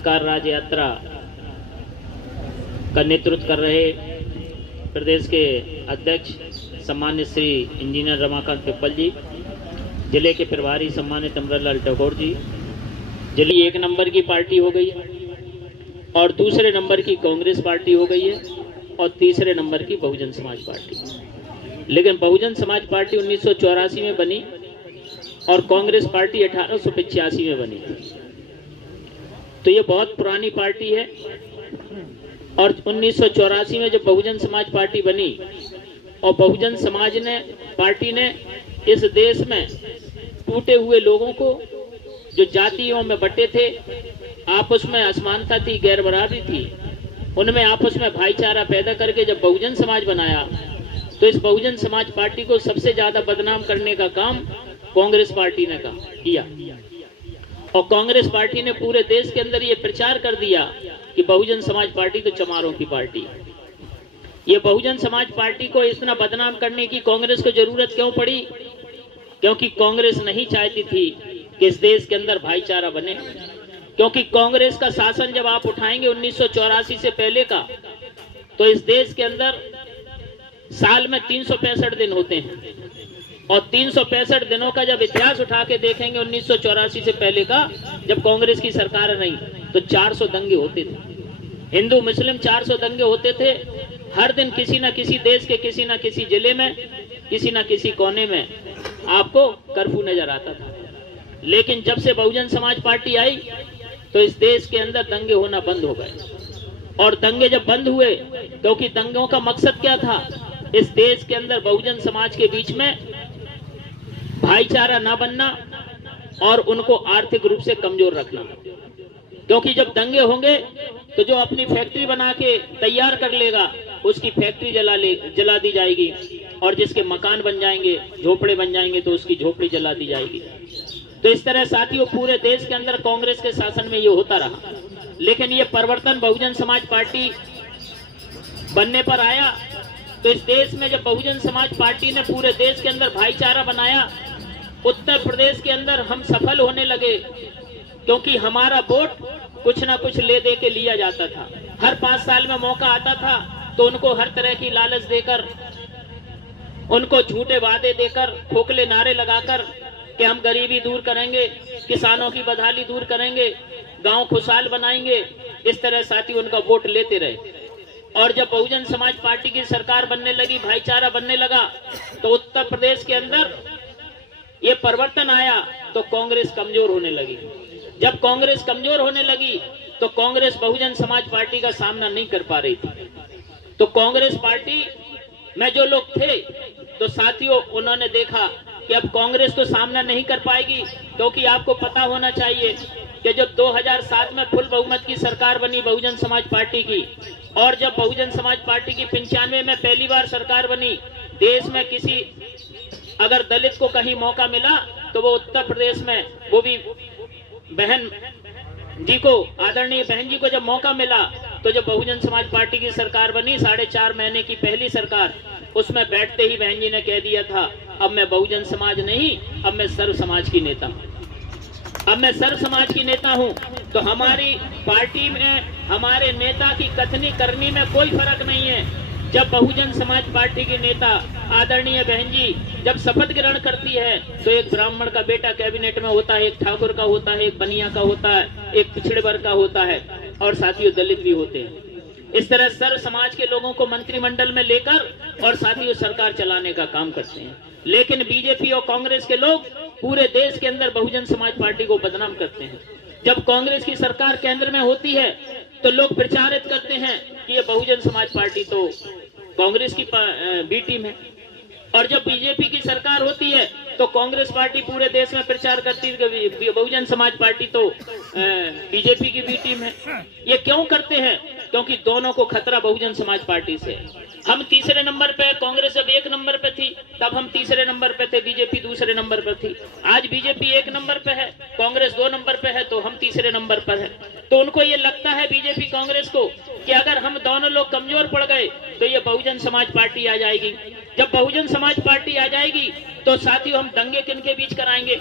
अंधकार राज यात्रा का नेतृत्व कर रहे प्रदेश के अध्यक्ष सम्मानित श्री इंजीनियर रमाकांत पिप्पल जी, जिले के प्रभारी सम्मानित अमरलाल टैगोर जी, जिले 1 नंबर की पार्टी हो गई है और दूसरे नंबर की कांग्रेस पार्टी हो गई है और तीसरे नंबर की बहुजन समाज पार्टी। लेकिन बहुजन समाज पार्टी 1984 में बनी और कांग्रेस पार्टी 1885 में बनी, तो ये बहुत पुरानी पार्टी है। और 1984 में जब बहुजन समाज पार्टी बनी और बहुजन समाज ने पार्टी ने इस देश में टूटे हुए लोगों को, जो जातियों में बटे थे, आपस में असमानता थी, गैर बराबरी थी, उनमें आपस में भाईचारा पैदा करके जब बहुजन समाज बनाया, तो इस बहुजन समाज पार्टी को सबसे ज्यादा बदनाम करने का काम कांग्रेस पार्टी ने किया। और कांग्रेस पार्टी ने पूरे देश के अंदर ये प्रचार कर दिया कि बहुजन समाज पार्टी तो चमारों की पार्टी है। ये बहुजन समाज पार्टी को इतना बदनाम करने की कांग्रेस को जरूरत क्यों पड़ी? क्योंकि कांग्रेस नहीं चाहती थी कि इस देश के अंदर भाईचारा बने। क्योंकि कांग्रेस का शासन जब आप उठाएंगे 1984 से पहले का, तो इस देश के अंदर साल में 365 दिन होते हैं और 365 दिनों का जब इतिहास उठा के देखेंगे 1984 से पहले का, जब कांग्रेस की सरकार नहीं, तो 400 दंगे होते थे। हिंदू मुस्लिम 400 दंगे होते थे। हर दिन किसी न किसी देश के किसी न किसी जिले में, किसी न किसी कोने में आपको कर्फ्यू नजर आता था। लेकिन जब से बहुजन समाज पार्टी आई, तो इस देश के अंदर दंगे होना बंद हो गए। और दंगे जब बंद हुए, क्योंकि दंगों का मकसद क्या था? इस देश के अंदर बहुजन समाज के बीच में भाईचारा ना बनना और उनको आर्थिक रूप से कमजोर रखना। क्योंकि जब दंगे होंगे तो जो अपनी फैक्ट्री बना के तैयार कर लेगा, उसकी फैक्ट्री जला दी जाएगी, और जिसके मकान बन जाएंगे, झोपड़े बन जाएंगे, तो उसकी झोपड़ी जला दी जाएगी। तो इस तरह साथियों पूरे देश के अंदर कांग्रेस के शासन में ये होता रहा। लेकिन ये परिवर्तन बहुजन समाज पार्टी बनने पर आया। तो इस देश में जब बहुजन समाज पार्टी ने पूरे देश के अंदर भाईचारा बनाया, उत्तर प्रदेश के अंदर हम सफल होने लगे। क्योंकि हमारा वोट कुछ ना कुछ ले दे के लिया जाता था। हर 5 साल में मौका आता था तो उनको हर तरह की लालच देकर, उनको झूठे वादे देकर, खोखले नारे लगाकर कि हम गरीबी दूर करेंगे, किसानों की बदहाली दूर करेंगे, गांव खुशहाल बनाएंगे, इस तरह साथी उनका वोट लेते रहे। और जब बहुजन समाज पार्टी की सरकार बनने लगी, भाईचारा बनने लगा, तो उत्तर प्रदेश के अंदर ये परिवर्तन आया, तो कांग्रेस कमजोर होने लगी। जब कांग्रेस कमजोर होने लगी, तो कांग्रेस बहुजन समाज पार्टी का सामना नहीं कर पा रही थी। तो कांग्रेस पार्टी में जो लोग थे, तो साथियों उन्होंने देखा कि अब कांग्रेस तो सामना नहीं कर पाएगी। क्योंकि आपको पता होना चाहिए कि जब 2007 में फुल बहुमत की सरकार बनी बहुजन समाज पार्टी की, और जब बहुजन समाज पार्टी की 95 में पहली बार सरकार बनी, देश में किसी अगर दलित को कहीं मौका मिला तो वो उत्तर प्रदेश में, वो भी बहन जी को, आदरणीय बहन जी को जब मौका मिला, तो जब बहुजन समाज पार्टी की सरकार बनी 4.5 महीने की पहली सरकार, उसमें बैठते ही बहन जी ने कह दिया था, अब मैं बहुजन समाज नहीं, अब मैं सर्व समाज की नेता हूं। अब मैं सर्व समाज की नेता हूं। तो हमारी पार्टी में हमारे नेता की कथनी करनी में कोई फर्क नहीं है। जब बहुजन समाज पार्टी की नेता आदरणीय बहन जी जब शपथ ग्रहण करती है, तो एक ब्राह्मण का बेटा कैबिनेट में होता है, एक ठाकुर का होता है, एक बनिया का होता है, एक पिछड़े वर्ग का होता है, और साथियों दलित भी होते हैं। इस तरह सर्व समाज के लोगों को मंत्रिमंडल में लेकर और साथियों सरकार चलाने का काम करते हैं। लेकिन बीजेपी और कांग्रेस के लोग पूरे देश के अंदर बहुजन समाज पार्टी को बदनाम करते हैं। जब कांग्रेस की सरकार केंद्र में होती है, तो लोग प्रचारित करते हैं कि ये बहुजन समाज पार्टी तो कांग्रेस की बी टीम है। और जब बीजेपी की सरकार होती है, तो कांग्रेस पार्टी पूरे देश में प्रचार करती है कि बहुजन समाज पार्टी तो बीजेपी की बी टीम है। ये क्यों करते हैं? क्योंकि दोनों को खतरा बहुजन समाज पार्टी से है। हम तीसरे नंबर पे, कांग्रेस जब 1 नंबर पे थी तब हम तीसरे नंबर पे थे, बीजेपी दूसरे नंबर पर थी। आज बीजेपी 1 नंबर पे है, कांग्रेस 2 नंबर पे है, तो हम तीसरे नंबर पर है। तो उनको ये लगता है बीजेपी कांग्रेस को कि अगर हम दोनों लोग कमजोर पड़ गए तो ये बहुजन समाज पार्टी आ जाएगी। जब बहुजन समाज पार्टी आ जाएगी तो साथियों हम दंगे किनके बीच कराएंगे?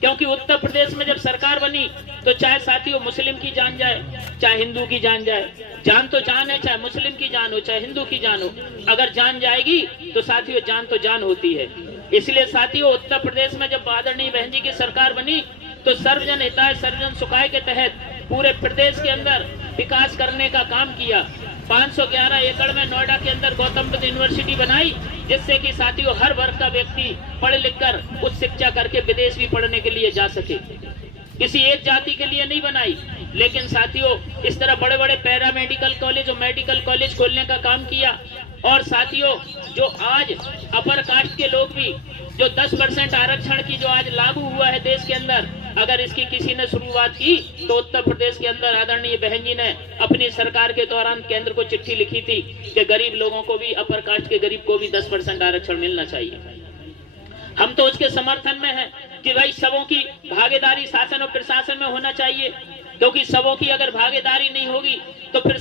क्योंकि उत्तर प्रदेश में जब सरकार बनी तो चाहे साथियों मुस्लिम की जान जाए, चाहे हिंदू की जान जाए, जान तो जान है, चाहे मुस्लिम की जान हो, चाहे हिंदू की जान हो, अगर जान जाएगी तो साथियों जान तो जान होती है। इसलिए साथियों उत्तर प्रदेश में जब आदरणीय बहन जी की सरकार बनी तो सर्वजन हिताय सर्वजन सुखाय के तहत पूरे प्रदेश के अंदर विकास करने का काम किया। 511 एकड़ में नोएडा के अंदर गौतम बुद्ध यूनिवर्सिटी बनाई, जिससे कि साथियों हर वर्ग का व्यक्ति पढ़ लिख कर उच्च शिक्षा करके विदेश भी पढ़ने के लिए जा सके। किसी एक जाति के लिए नहीं बनाई, लेकिन साथियों इस तरह बड़े बड़े पैरामेडिकल कॉलेज और मेडिकल कॉलेज खोलने का काम किया। और साथियों जो आज अपर कास्ट के लोग भी जो 10% आरक्षण की जो आज लागू हुआ है देश के अंदर, अगर इसकी किसी ने शुरुआत की तो उत्तर प्रदेश के अंदर आदरणीय बहन जी ने अपनी सरकार के दौरान केंद्र को चिट्ठी लिखी थी कि गरीब लोगों को भी, अपर कास्ट के गरीब को भी 10% आरक्षण मिलना चाहिए। हम तो उसके समर्थन में हैं कि भाई सबों की भागीदारी शासन और प्रशासन में होना चाहिए, क्योंकि सबों की अगर भागीदारी नहीं होगी तो फिर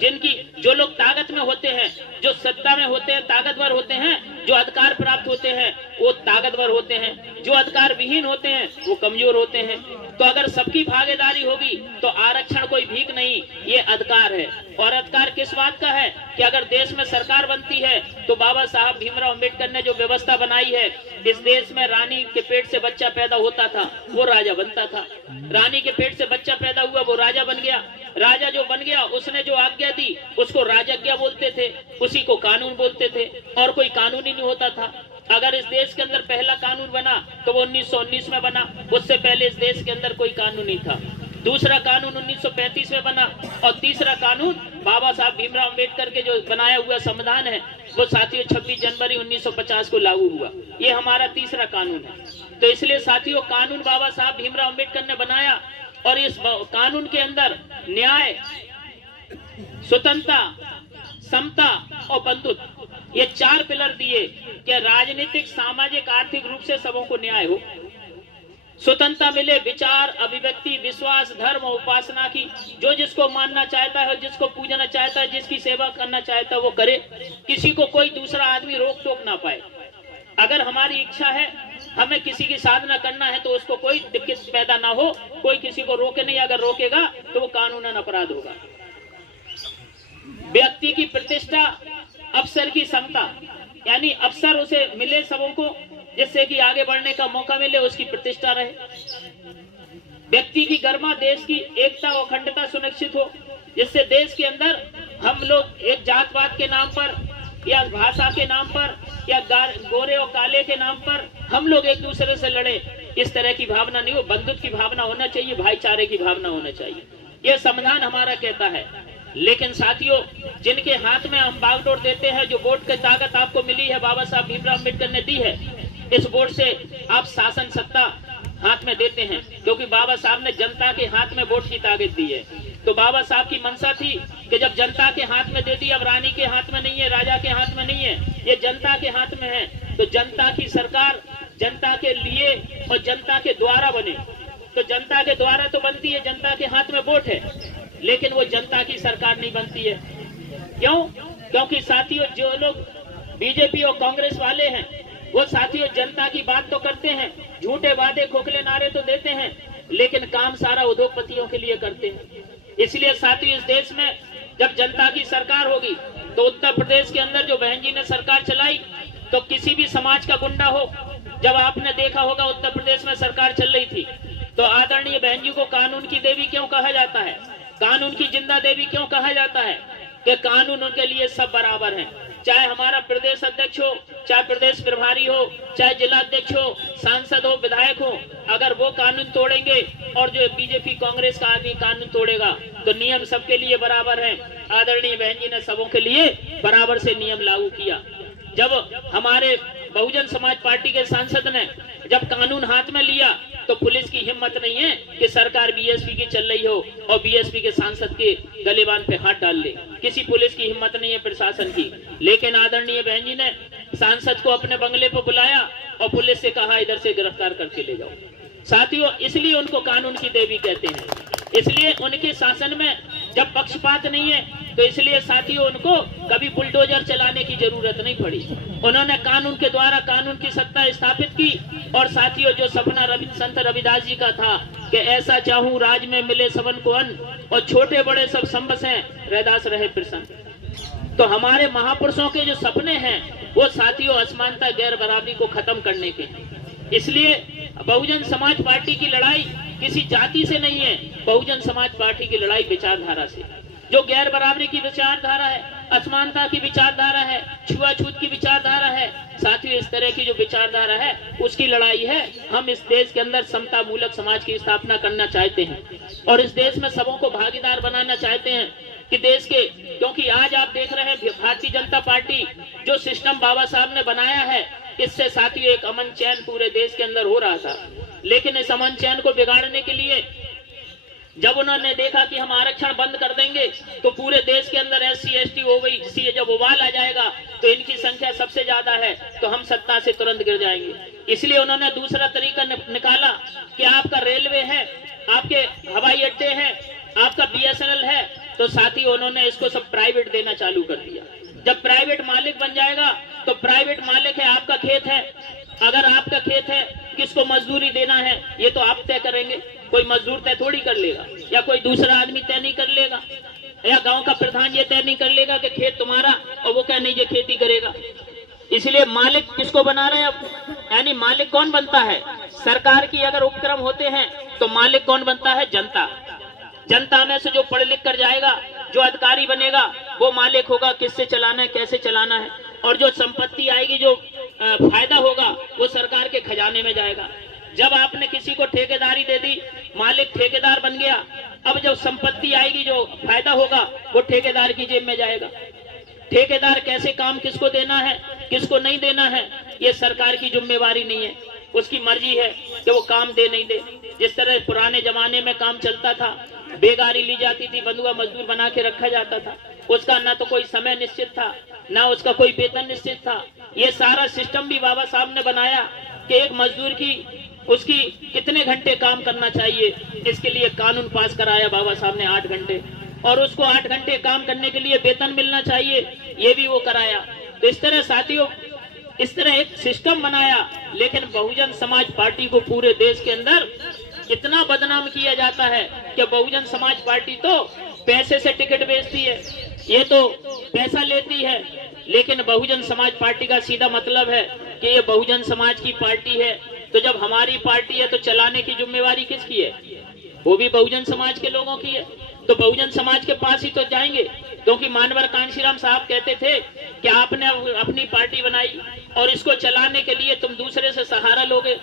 जिनकी जो लोग ताकत में होते हैं, जो सत्ता में होते हैं, ताकतवर होते हैं, जो अधिकार प्राप्त होते हैं वो ताकतवर होते हैं, जो अधिकार विहीन होते हैं वो कमजोर होते हैं। तो अगर सबकी भागीदारी होगी तो आरक्षण कोई भीख नहीं, ये अधिकार है। और अधिकार किस बात का है कि अगर देश में सरकार बनती है तो बाबा साहब भीमराव अम्बेडकर ने जो व्यवस्था बनाई है, इस देश में रानी के पेट से बच्चा पैदा होता था वो राजा बनता था, रानी के पेट से बच्चा पैदा हुआ वो राजा बन गया, राजा जो बन गया उसने जो आज्ञा दी उसको राजज्ञा बोलते थे, उसी को कानून बोलते थे, और कोई कानून ही नहीं होता था। अगर इस देश के अंदर पहला कानून बना तो वो 1919 में बना, उससे पहले इस देश के अंदर कोई कानून नहीं था। दूसरा कानून 1935 में बना, और तीसरा कानून बाबा साहब भीमराव अम्बेडकर के जो बनाया हुआ संविधान है वो साथियों 26 जनवरी 1950 को लागू हुआ। ये हमारा तीसरा कानून है। तो इसलिए साथियों कानून बाबा साहब भीमराव अम्बेडकर ने बनाया, और इस कानून के अंदर न्याय, स्वतंत्रता, समता और बंधुत्व, ये 4 पिलर दिए कि राजनीतिक, सामाजिक, आर्थिक रूप से सबों को न्याय हो, स्वतंत्रता मिले, विचार, अभिव्यक्ति, विश्वास, धर्म और उपासना की, जो जिसको मानना चाहता है, जिसको पूजना चाहता है, जिसकी सेवा करना चाहता है वो करे, किसी को कोई दूसरा आदमी रोक टोक ना पाए। अगर हमारी इच्छा है हमें किसी की साधना करना है तो उसको कोई दिक्कत पैदा ना हो, कोई किसी को रोके नहीं, अगर रोकेगा तो वो कानूनन अपराध होगा। व्यक्ति की प्रतिष्ठा, अवसर की समता, यानी अवसर उसे मिले सबों को, जिससे कि आगे बढ़ने का मौका मिले, उसकी प्रतिष्ठा रहे। व्यक्ति की गरिमा, देश की एकता और अखंडता सुनिश्चित हो, जिससे देश के अंदर हम लोग एक जातवाद के नाम पर या भाषा के नाम पर या गोरे और काले के नाम पर हम लोग एक दूसरे से लड़े, इस तरह की भावना नहीं हो। बंधुत्व की भावना होना चाहिए, भाईचारे की भावना होना चाहिए, ये संविधान हमारा कहता है। लेकिन साथियों जिनके हाथ में हम बागडोर देते हैं, जो वोट की ताकत आपको मिली है, बाबा साहब भीमराव अम्बेडकर ने दी है, इस वोट से आप शासन सत्ता हाथ में देते हैं, क्योंकि बाबा साहब ने जनता के हाथ में वोट की ताकत दी है। तो बाबा साहब की मंशा थी कि जब जनता के हाथ में दे दी, अब रानी के हाथ में नहीं है, राजा के हाथ में नहीं है, ये जनता के हाथ में है, तो जनता की सरकार जनता के लिए और जनता के द्वारा बने। तो जनता के द्वारा तो बनती है, जनता के हाथ में वोट है, लेकिन वो जनता की सरकार नहीं बनती है। क्यों? क्योंकि साथियों जो लोग बीजेपी और कांग्रेस वाले हैं वो साथियों जनता की बात तो करते हैं, झूठे वादे, खोखले नारे तो देते हैं, लेकिन काम सारा उद्योगपतियों के लिए करते हैं। इसलिए साथियों इस देश में जब जनता की सरकार होगी तो उत्तर प्रदेश के अंदर जो बहन जी ने सरकार चलाई, तो किसी भी समाज का गुंडा हो, जब आपने देखा होगा उत्तर प्रदेश में सरकार चल रही थी तो आदरणीय बहन जी को कानून की देवी क्यों कहा जाता है, कानून की जिंदा देवी क्यों कहा जाता है? कि कानून उनके लिए सब बराबर हैं। चाहे हमारा प्रदेश अध्यक्ष हो, चाहे प्रदेश प्रभारी हो, चाहे जिला अध्यक्ष हो, सांसद हो, विधायक हो, अगर वो कानून तोड़ेंगे और जो बीजेपी कांग्रेस का आदमी कानून तोड़ेगा तो नियम सबके लिए बराबर है। आदरणीय बहन जी ने सबों के लिए बराबर से नियम लागू किया। जब हमारे बहुजन समाज पार्टी के सांसद ने जब कानून हाथ में लिया तो पुलिस की हिम्मत नहीं है कि सरकार बीएसपी की चल रही हो और बीएसपी के सांसद के गलेबान पे हाथ डाल ले, किसी पुलिस की हिम्मत नहीं है, प्रशासन की। लेकिन आदरणीय बहन जी ने सांसद को अपने बंगले पर बुलाया और पुलिस से कहा इधर से गिरफ्तार करके ले जाओ। साथियों इसलिए उनको कानून की देवी कहते हैं, इसलिए उनके शासन में जब पक्षपात नहीं है तो इसलिए साथियों उनको कभी बुलडोजर चलाने की जरूरत नहीं पड़ी। उन्होंने कानून के द्वारा कानून की सत्ता स्थापित की। और साथियों जो सपना संत रविदास जी का था कि ऐसा चाहूं राज में मिले सबन को अन्न और छोटे बड़े सब संबस हैं रैदास रहे प्रसन्न। तो हमारे महापुरुषों के जो सपने हैं वो साथियों असमानता गैर बराबरी को खत्म करने के हैं। इसलिए बहुजन समाज पार्टी की लड़ाई किसी जाति से नहीं है, बहुजन समाज पार्टी की लड़ाई विचारधारा से। जो गैर बराबरी की विचारधारा है, असमानता की विचारधारा है, छुआछूत की विचारधारा है, साथियों इस तरह की जो विचारधारा है उसकी लड़ाई है। हम इस देश के अंदर समता मूलक समाज की स्थापना करना चाहते हैं और इस देश में सबों को भागीदार बनाना चाहते हैं कि देश के, क्योंकि आज आप देख रहे हैं भारतीय जनता पार्टी जो सिस्टम बाबा साहब ने बनाया है, इससे साथियों एक अमन चैन पूरे देश के अंदर हो रहा था। लेकिन इस अमन चैन को बिगाड़ने के लिए जब उन्होंने देखा कि हम आरक्षण बंद कर देंगे तो पूरे देश के अंदर SC ST OBC जब उबाल आ जाएगा तो इनकी संख्या सबसे ज्यादा है तो हम सत्ता से तुरंत गिर जाएंगे। इसलिए उन्होंने दूसरा तरीका निकाला कि आपका रेलवे है, आपके हवाई अड्डे हैं, आपका BSNL है, तो साथ ही उन्होंने इसको सब प्राइवेट देना चालू कर दिया। जब प्राइवेट मालिक बन जाएगा तो प्राइवेट मालिक है, आपका खेत है, अगर आपका खेत है किसको मजदूरी देना है ये तो आप तय करेंगे, कोई मजदूर तय थोड़ी कर लेगा या कोई दूसरा आदमी तय नहीं कर लेगा, या गांव का प्रधान ये तय नहीं कर लेगा कि खेत तुम्हारा और वो क्या नहीं ये खेती करेगा। इसलिए मालिक किसको बना रहे हैं अब, यानी मालिक कौन बनता है? सरकार की अगर उपक्रम होते हैं तो मालिक कौन बनता है? जनता। जनता में से जो पढ़ लिख कर जाएगा, जो अधिकारी बनेगा वो मालिक होगा, किससे चलाना है, कैसे चलाना है। और जो संपत्ति आएगी, जो फायदा होगा वो सरकार के खजाने में जाएगा। जब आपने किसी को ठेकेदारी दे दी, मालिक ठेकेदार बन गया, अब जब संपत्ति आएगी, जो फायदा होगा वो ठेकेदार की जेब में जाएगा। ठेकेदार कैसे काम किसको देना है, किसको नहीं देना है, ये सरकार की जिम्मेवारी नहीं है, उसकी मर्जी है कि वो काम दे नहीं दे। जिस तरह पुराने जमाने में काम चलता था, बेगारी ली जाती थी, बंधुआ मजदूर बना के रखा जाता था, उसका ना तो कोई समय निश्चित था, ना उसका कोई वेतन निश्चित था। ये सारा सिस्टम भी बाबा साहब ने बनाया कि एक मजदूर की उसकी कितने घंटे काम करना चाहिए, इसके लिए कानून पास कराया बाबा साहब ने 8 घंटे, और उसको 8 घंटे काम करने के लिए वेतन मिलना चाहिए, ये भी वो कराया। तो इस तरह साथियों, इस तरह एक सिस्टम बनाया। लेकिन बहुजन समाज पार्टी को पूरे देश के अंदर इतना बदनाम किया जाता है कि बहुजन समाज पार्टी तो पैसे से टिकट बेचती है, ये तो पैसा लेती है। लेकिन बहुजन समाज पार्टी का सीधा मतलब है कि ये बहुजन समाज की पार्टी है, तो जब हमारी पार्टी है तो चलाने की जिम्मेवारी किसकी है? वो भी बहुजन समाज के लोगों की है। तो बहुजन समाज के पास ही तो जाएंगे, क्योंकि मानवर कांशीराम साहब कहते थे कि आपने अपनी पार्टी बनाई और इसको चलाने के लिए तुम दूसरे से सहारा लोगे,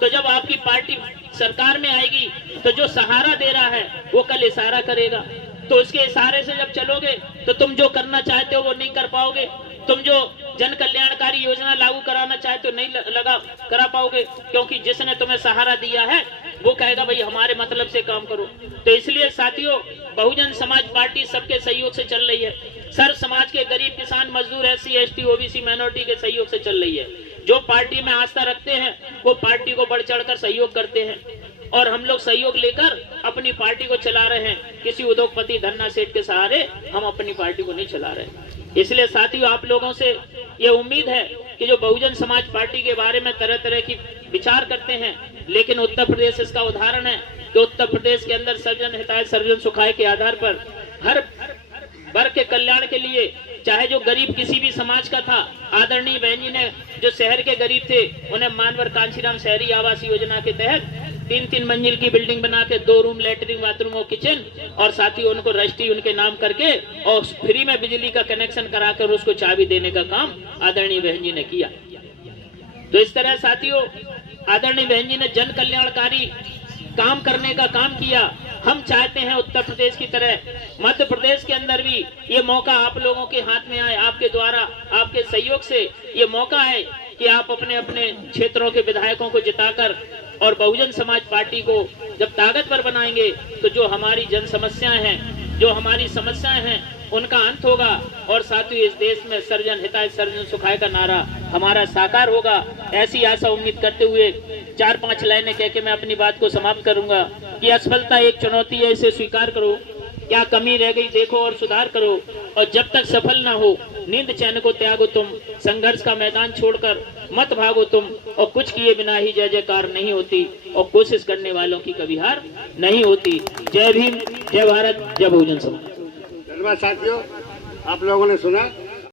तो जब आपकी पार्टी सरकार में आएगी तो जो सहारा दे रहा है वो कल इशारा करेगा, तो उसके इशारे से जब चलोगे तो तुम जो करना चाहते हो वो नहीं कर पाओगे, तुम जो जन कल्याणकारी योजना लागू कराना चाहते हो नहीं करा पाओगे, क्योंकि जिसने तुम्हें सहारा दिया है वो कहेगा भाई हमारे मतलब से काम करो। तो इसलिए साथियों, बहुजन समाज पार्टी सबके सहयोग से चल रही है। सर्व समाज के गरीब, किसान, मजदूर, SC ST OBC माइनॉरिटी के सहयोग से चल रही है। जो पार्टी में आस्था रखते हैं वो पार्टी को बढ़ चढ़ कर सहयोग करते हैं, और हम लोग सहयोग लेकर अपनी पार्टी को चला रहे हैं। किसी उद्योगपति धन्ना सेठ के सहारे हम अपनी पार्टी को नहीं चला रहे। इसलिए साथियों, आप लोगों से ये उम्मीद है कि जो बहुजन समाज पार्टी के बारे में तरह तरह की विचार करते हैं, लेकिन उत्तर प्रदेश इसका उदाहरण है कि उत्तर प्रदेश के अंदर सर्वजन हिताय सर्वजन सुखाय के आधार पर हर वर्ग के कल्याण के लिए, चाहे जो गरीब किसी भी समाज का था, आदरणीय बहन जी ने जो शहर के गरीब थे उन्हें मानवर कांशीराम शहरी आवास योजना के तहत 3-3 मंजिल की बिल्डिंग बना के 2 रूम, लैट्रिन, बाथरूम और किचन, और साथ ही उनको रजिस्ट्री उनके नाम करके और फ्री में बिजली का कनेक्शन कराकर उसको चाबी देने का काम आदरणीय बहन जी ने किया। तो इस तरह साथियों, आदरणीय बहन जी ने जन कल्याणकारी काम करने का काम किया। हम चाहते हैं उत्तर प्रदेश की तरह मध्य प्रदेश के अंदर भी ये मौका आप लोगों के हाथ में आए, आपके द्वारा, आपके सहयोग से ये मौका है कि आप अपने अपने क्षेत्रों के विधायकों को जिताकर और बहुजन समाज पार्टी को जब ताकतवर बनाएंगे तो जो हमारी जन समस्याएं हैं, जो हमारी समस्याएं हैं, उनका अंत होगा, और साथ ही इस देश में सर्वजन हिताय सर्वजन सुखाय का नारा हमारा साकार होगा। ऐसी आशा उम्मीद करते हुए 4-5 लाइनें कह के मैं अपनी बात को समाप्त करूंगा कि असफलता एक चुनौती है, इसे स्वीकार करो। क्या कमी रह गई देखो और सुधार करो, और जब तक सफल न हो नींद चैन को त्यागो तुम, संघर्ष का मैदान छोड़कर मत भागो तुम, और कुछ किए बिना ही जय जयकार नहीं होती, और कोशिश करने वालों की कभी हार नहीं होती। जय भीम, जय भारत, जय बहुजन समाज। धन्यवाद साथियों, आप लोगों ने सुना